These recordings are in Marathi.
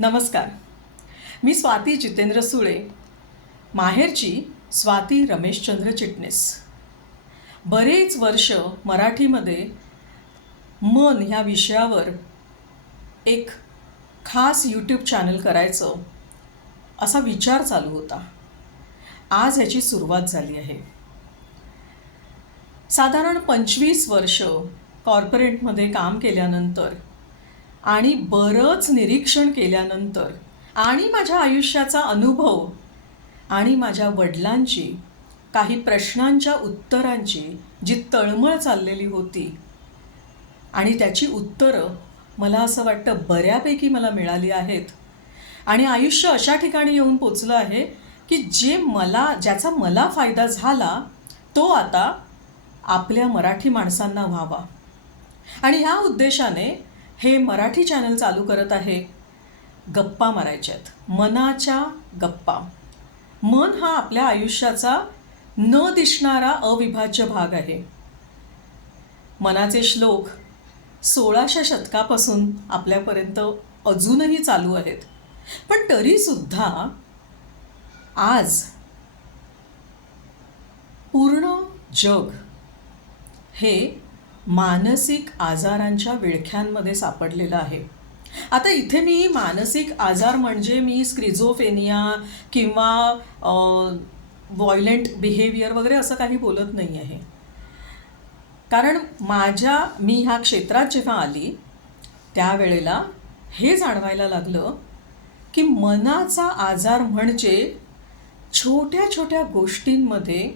नमस्कार. मी स्वाती जितेंद्र सुळे, माहेरची स्वाती रमेशचंद्र चिटणीस. बरेच वर्ष मराठीमध्ये मन ह्या विषयावर एक खास यूट्यूब चॅनल करायचं असा विचार चालू होता. आज ह्याची सुरुवात झाली आहे. साधारण 25 वर्ष कॉर्पोरेटमध्ये काम केल्यानंतर आणि बरंच निरीक्षण केल्यानंतर आणि माझ्या आयुष्याचा अनुभव आणि माझ्या वडिलांची काही प्रश्नांच्या उत्तरांची जी तळमळ चाललेली होती आणि त्याची उत्तरं मला असं वाटतं बऱ्यापैकी मला मिळाली आहेत. आणि आयुष्य अशा ठिकाणी येऊन पोचलं आहे की ज्याचा मला फायदा झाला तो आता आपल्या मराठी माणसांना व्हावा. आणि ह्या उद्देशाने हे मराठी चॅनल चालू करत आहे. गप्पा मारायच्यात, मनाच्या गप्पा. मन हा आपल्या आयुष्याचा न दिसणारा अविभाज्य भाग आहे. मनाचे श्लोक 16व्या शतकापासून आपल्यापर्यंत अजूनही चालू आहेत. पण तरीसुद्धा आज पूर्ण जग हे मानसिक आजारांच्या विळख्यांमध्ये सापडलेलं आहे. आता इथे मी मानसिक आजार म्हणजे मी स्क्रिझोफेनिया किंवा व्हायलेंट बिहेवियर वगैरे असं काही बोलत नाही आहे. कारण मी ह्या क्षेत्रात जेव्हा आली त्यावेळेला हे जाणवायला लागलं की मनाचा आजार म्हणजे छोट्या छोट्या गोष्टींमध्ये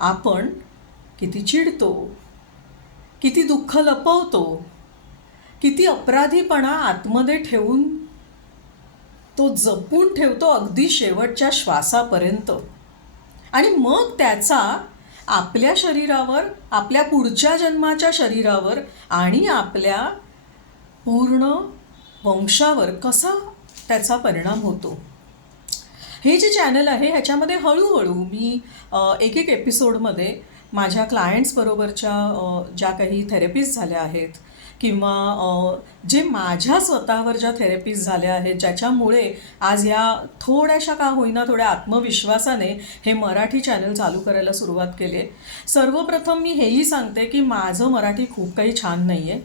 आपण किती चिडतो, किती दुःख लपवतो, किती अपराधीपणा आतमध्ये ठेवून तो जपून ठेवतो अगदी शेवटच्या श्वासापर्यंत. आणि मग त्याचा आपल्या शरीरावर, आपल्या पुढच्या जन्माच्या शरीरावर आणि आपल्या पूर्ण वंशावर कसा त्याचा परिणाम होतो. हे जे चॅनल आहे ह्याच्यामध्ये हळूहळू मी एक एपिसोडमध्ये माझ्या क्लायंट्सबरोबरच्या ज्या काही थेरपीज झाल्या आहेत किंवा जे माझ्या स्वतःवर ज्या थेरपीज झाल्या आहेत ज्याच्यामुळे आज या थोड्याशा का होईना थोड्या आत्मविश्वासाने हे मराठी चॅनल चालू करायला सुरुवात केली आहे. सर्वप्रथम मी हेही सांगते की माझं मराठी खूप काही छान नाही आहे.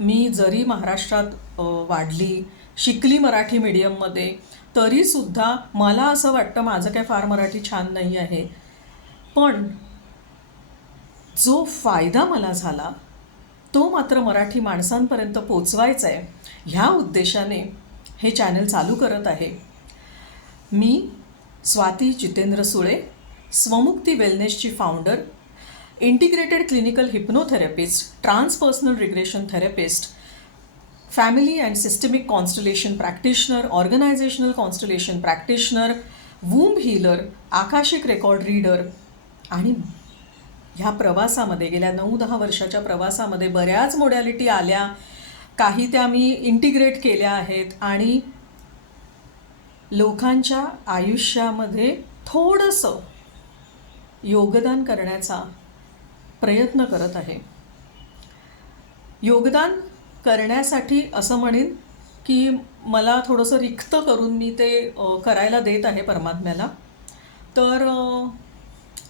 मी जरी महाराष्ट्रात वाढली, शिकली मराठी मीडियममध्ये, तरीसुद्धा मला असं वाटतं माझं काय फार मराठी छान नाही आहे. पण जो फायदा मला झाला तो मात्र मराठी माणसांपर्यंत पोचवायचा आहे. ह्या उद्देशाने हे चॅनल चालू करत आहे. मी स्वाती जितेंद्र सुळे, स्वमुक्ती वेलनेसची founder, integrated clinical hypnotherapist, transpersonal regression therapist, family and systemic constellation practitioner, organisational constellation practitioner, womb healer, akashic record reader. आणि ह्या प्रवासामध्ये गेल्या 9-10 वर्षाच्या प्रवासामध्ये बऱ्याच मोडॅलिटी आल्या, काही त्या मी इंटिग्रेट केल्या आहेत आणि लोकांच्या आयुष्यामध्ये थोडंसं योगदान करण्याचा प्रयत्न करत आहे. योगदान करण्यासाठी असं म्हणेन की मला थोडंसं रिक्त करून मी ते करायला देत आहे परमात्म्याला. तर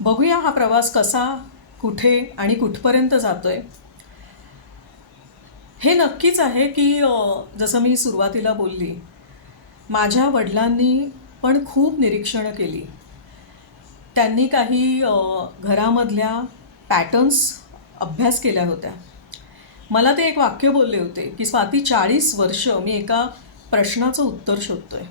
बघूया हा प्रवास कसा, कुठे आणि कुठपर्यंत जातो आहे. हे नक्कीच आहे की जसं मी सुरुवातीला बोलली, माझ्या वडिलांनी पण खूप निरीक्षणं केली. त्यांनी काही घरामधल्या पॅटर्न्स अभ्यास केल्या होत्या. मला ते एक वाक्य बोलले होते की स्वाती 40 वर्ष मी एका प्रश्नाचं उत्तर शोधतोय.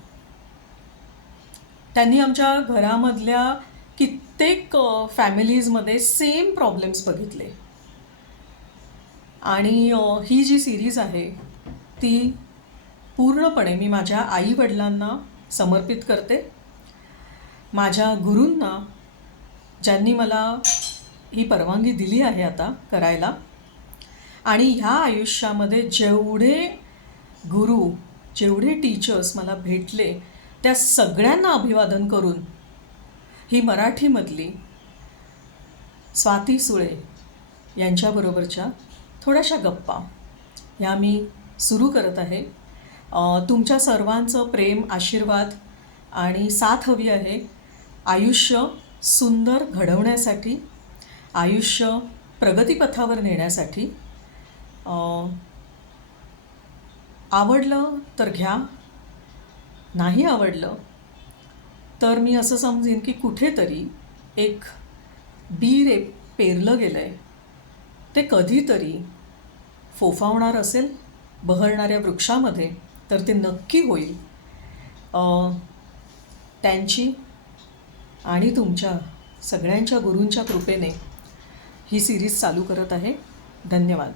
त्यांनी आमच्या घरामधल्या कित्येक फॅमिलीजमध्ये सेम प्रॉब्लेम्स बघितले. आणि ही जी सिरीज आहे ती पूर्णपणे मी माझ्या आईवडिलांना समर्पित करते, माझ्या गुरूंना ज्यांनी मला ही परवानगी दिली आहे आता करायला. आणि ह्या आयुष्यामध्ये जेवढे गुरु, जेवढे टीचर्स मला भेटले त्या सगळ्यांना अभिवादन करून ही मराठीमधली स्वाती सुळे यांच्याबरोबरच्या थोड्याशा गप्पा ह्या मी सुरू करत आहे. तुमच्या सर्वांचं प्रेम, आशीर्वाद आणि साथ हवी आहे आयुष्य सुंदर घडवण्यासाठी, आयुष्य प्रगतीपथावर नेण्यासाठी. आवडलं तर घ्या, नाही आवडलं तर मी असं समजेन की कुठेतरी एक बी पेरलं गेलं आहे, ते कधीतरी फोफावणार असेल बहरणाऱ्या वृक्षामध्ये तर ते नक्की होईल. त्यांची आणि तुमच्या सगळ्यांच्या गुरूंच्या कृपेने ही सिरीज चालू करत आहे. धन्यवाद.